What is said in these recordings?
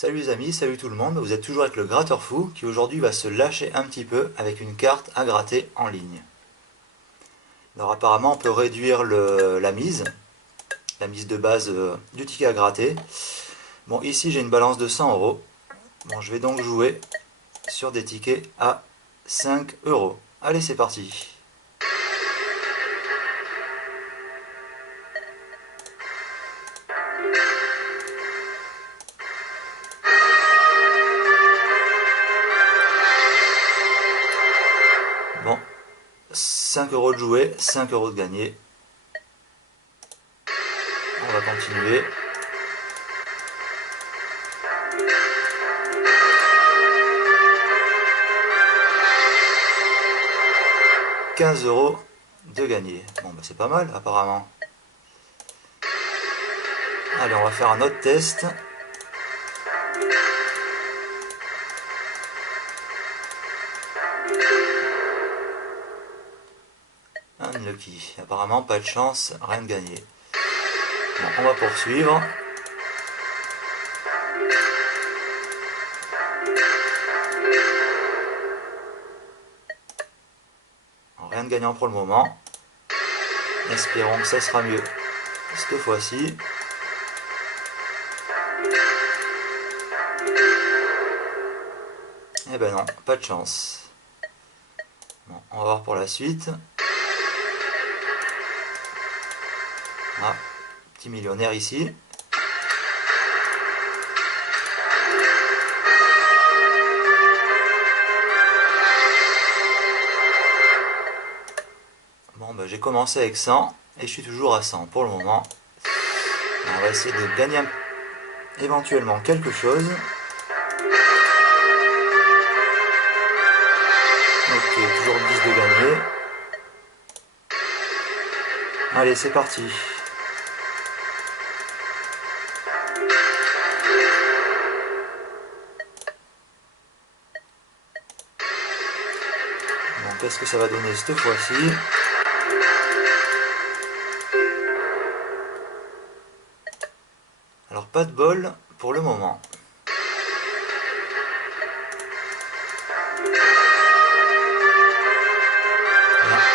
Salut les amis, salut tout le monde, vous êtes toujours avec le gratteur fou qui aujourd'hui va se lâcher un petit peu avec une carte à gratter en ligne. Alors apparemment on peut réduire la mise de base du ticket à gratter. Bon, ici j'ai une balance de 100 euros. Bon, je vais donc jouer sur des tickets à 5 euros. Allez, c'est parti. Bon, 5 euros de jouer, 5 euros de gagner. On va continuer. « 15 euros de gagner. Bon, bah c'est pas mal apparemment. Allez, on va faire un autre test. Unlucky. Apparemment, pas de chance, rien de gagné. Bon, on va poursuivre. Rien de gagnant pour le moment. Espérons que ça sera mieux cette fois-ci. Eh ben non, pas de chance. Bon, on va voir pour la suite. Ah, petit millionnaire ici. Bon, ben j'ai commencé avec 100 et je suis toujours à 100 pour le moment. On va essayer de gagner éventuellement quelque chose. Ok, toujours 10 de gagner. Allez, c'est parti. Bon, qu'est-ce que ça va donner cette fois-ci? Alors, pas de bol pour le moment.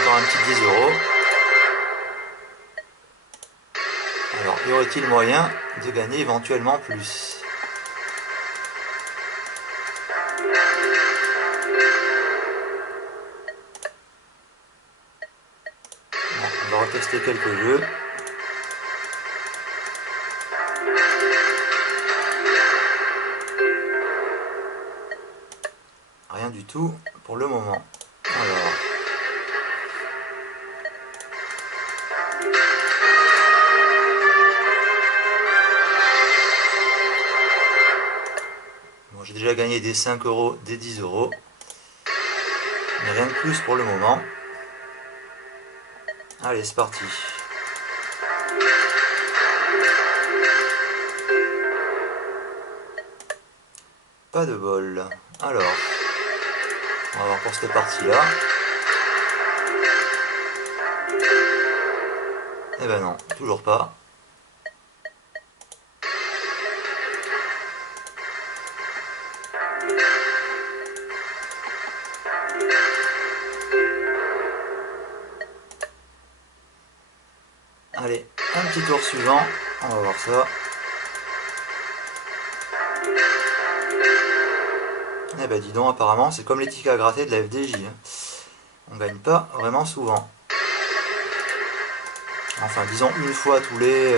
Encore un petit 10 euros. Alors, y aurait-il moyen de gagner éventuellement plus? Bon, on va retester quelques jeux. Rien du tout pour le moment. Alors... Bon, j'ai déjà gagné des 5 euros, des 10 euros. Mais rien de plus pour le moment. Allez, c'est parti. Pas de bol. Alors, on va voir pour cette partie-là. Eh ben non, toujours pas. Allez, un petit tour suivant, on va voir ça. Eh ben dis donc, apparemment c'est comme les tickets à gratter de la FDJ. On gagne pas vraiment souvent. Enfin, disons une fois tous les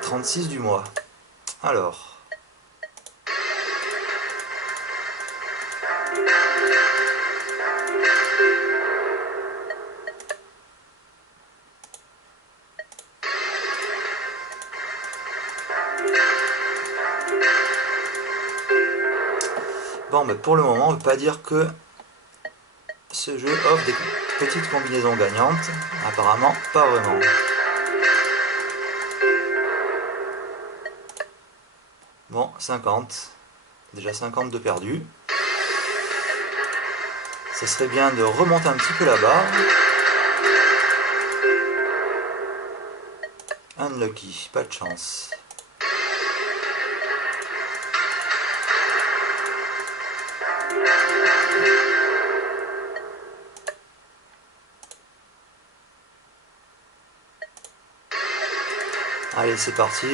36 du mois. Alors... Bon, mais pour le moment, on ne peut pas dire que ce jeu offre des petites combinaisons gagnantes. Apparemment, pas vraiment. Bon, 50. Déjà 50 de perdu. Ça serait bien de remonter un petit peu la barre. Unlucky, pas de chance. Allez, c'est parti.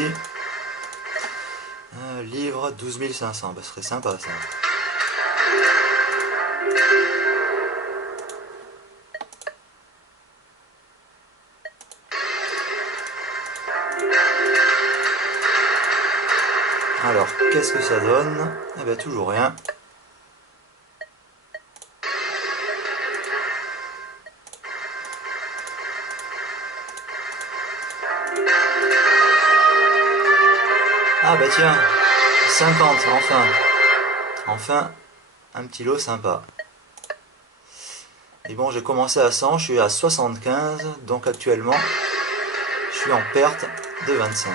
Livre 12 500, bah, ce serait sympa ça. Alors, qu'est-ce que ça donne? Eh bien, toujours rien. Ah bah tiens, 50, enfin. Enfin, un petit lot sympa. Et bon, j'ai commencé à 100, je suis à 75, donc actuellement, je suis en perte de 25.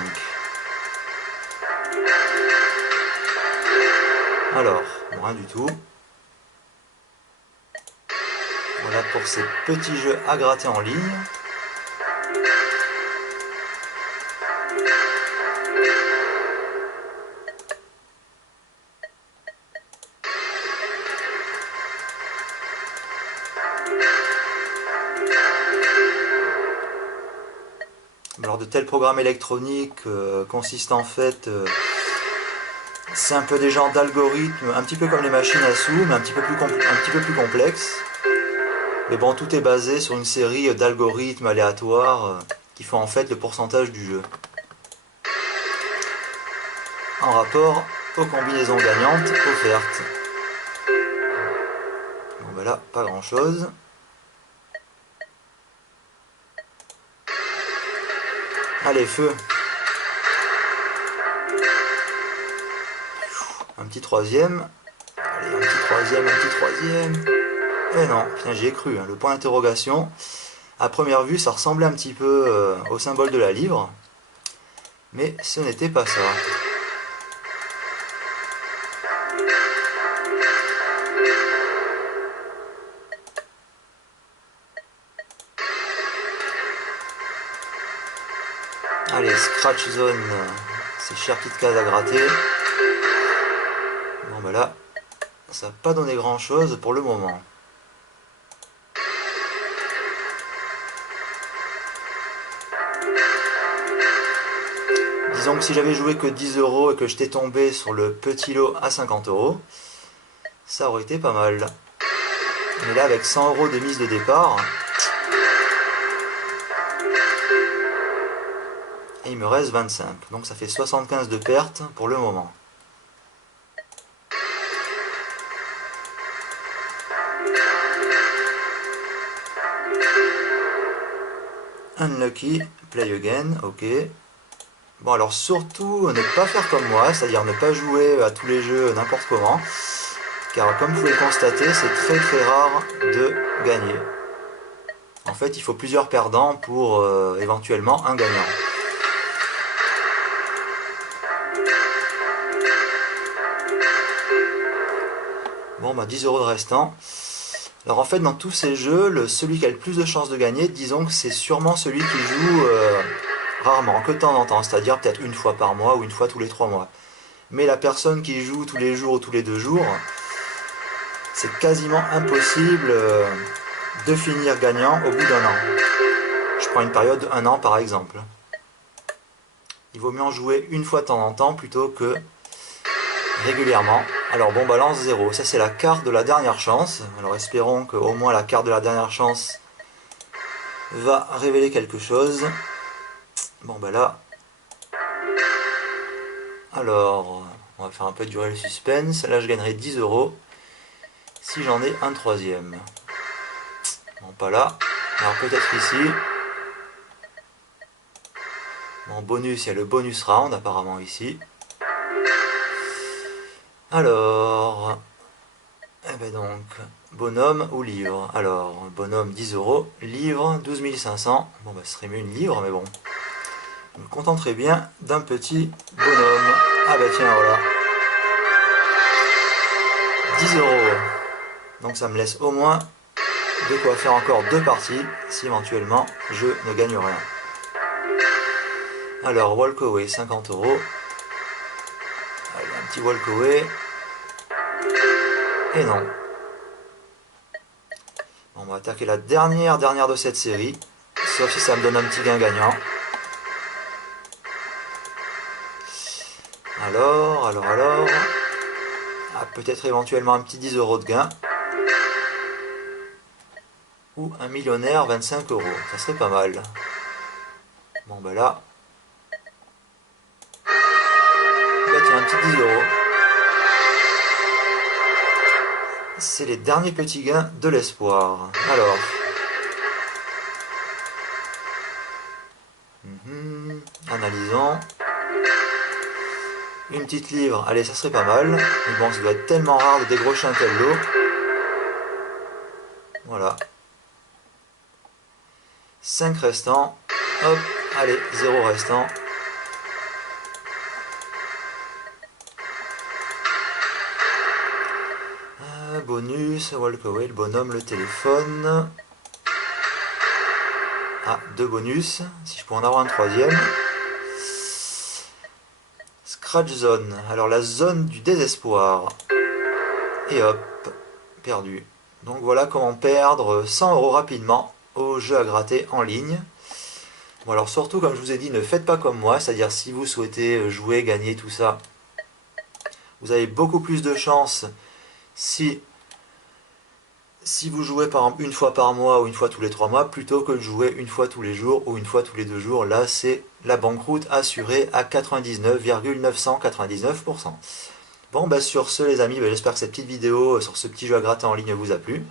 Alors, bon, rien du tout. Voilà pour ces petits jeux à gratter en ligne. Alors de tels programmes électroniques consistent en fait, c'est un peu des genres d'algorithmes, un petit peu comme les machines à sous, mais un petit peu plus complexes. Mais bon, tout est basé sur une série d'algorithmes aléatoires qui font en fait le pourcentage du jeu. En rapport aux combinaisons gagnantes offertes. Bon ben là, pas grand chose. Allez, feu. Un petit troisième. Allez, un petit troisième, un petit troisième. Eh non, putain, j'y ai cru, hein. Le point d'interrogation. À première vue, ça ressemblait un petit peu au symbole de la livre. Mais ce n'était pas ça. Allez, Scratch Zone, ces chères petites cases à gratter. Bon bah là, ça n'a pas donné grand chose pour le moment. Disons que si j'avais joué que 10 € et que j'étais tombé sur le petit lot à 50 €, ça aurait été pas mal. Mais là, avec 100 € de mise de départ, et il me reste 25. Donc ça fait 75 de perte pour le moment. Unlucky, play again, ok. Bon alors surtout ne pas faire comme moi, c'est-à-dire ne pas jouer à tous les jeux n'importe comment. Car comme vous pouvez le constater, c'est très très rare de gagner. En fait, il faut plusieurs perdants pour éventuellement un gagnant. Bon, bah 10 € de restant. Alors en fait, dans tous ces jeux, celui qui a le plus de chances de gagner, disons que c'est sûrement celui qui joue rarement, que de temps en temps, c'est-à-dire peut-être une fois par mois ou une fois tous les 3 mois. Mais la personne qui joue tous les jours ou tous les 2 jours, c'est quasiment impossible de finir gagnant au bout d'un an. Je prends une période de 1 an par exemple. Il vaut mieux en jouer une fois de temps en temps plutôt que régulièrement. Alors bon, balance 0, ça c'est la carte de la dernière chance. Alors espérons qu'au moins la carte de la dernière chance va révéler quelque chose. Bon bah là, alors on va faire un peu durer le suspense. Là je gagnerai 10 € si j'en ai un troisième. Bon, pas là. Alors peut-être ici. En bonus, il y a le bonus round apparemment ici. Alors, eh ben donc, bonhomme ou livre? Alors, bonhomme 10 €, livre 12 500. Bon, bah, ce serait mieux une livre, mais bon. Je me contenterai bien d'un petit bonhomme. Ah bah tiens, voilà. 10 €. Donc ça me laisse au moins de quoi faire encore 2 parties si éventuellement je ne gagne rien. Alors, walkaway 50 €. Allez, un petit walkaway. Et non. On va attaquer la dernière de cette série. Sauf si ça me donne un petit gain gagnant. Alors. Ah, peut-être éventuellement un petit 10 € de gain. Ou un millionnaire 25 €. Ça serait pas mal. Bon ben là. Bah tiens, un petit 10 €. C'est les derniers petits gains de l'espoir. Alors. Analysons. Une petite livre, allez, ça serait pas mal. Mais bon, ça doit être tellement rare de décrocher un tel lot. Voilà. 5 restants. Hop, allez, 0 restant. Bonus, walkaway, le bonhomme, le téléphone. Ah, 2 bonus. Si je peux en avoir un troisième. Scratch zone. Alors la zone du désespoir. Et hop, perdu. Donc voilà comment perdre 100 € rapidement au jeu à gratter en ligne. Bon alors surtout, comme je vous ai dit, ne faites pas comme moi, c'est-à-dire si vous souhaitez jouer, gagner, tout ça, vous avez beaucoup plus de chances si vous jouez par exemple une fois par mois ou une fois tous les 3 mois, plutôt que de jouer une fois tous les jours ou une fois tous les 2 jours. Là, c'est la banqueroute assurée à 99,999%. Bon, bah sur ce les amis, j'espère que cette petite vidéo sur ce petit jeu à gratter en ligne vous a plu.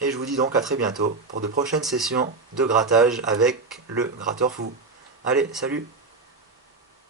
Et je vous dis donc à très bientôt pour de prochaines sessions de grattage avec le gratteur fou. Allez, salut!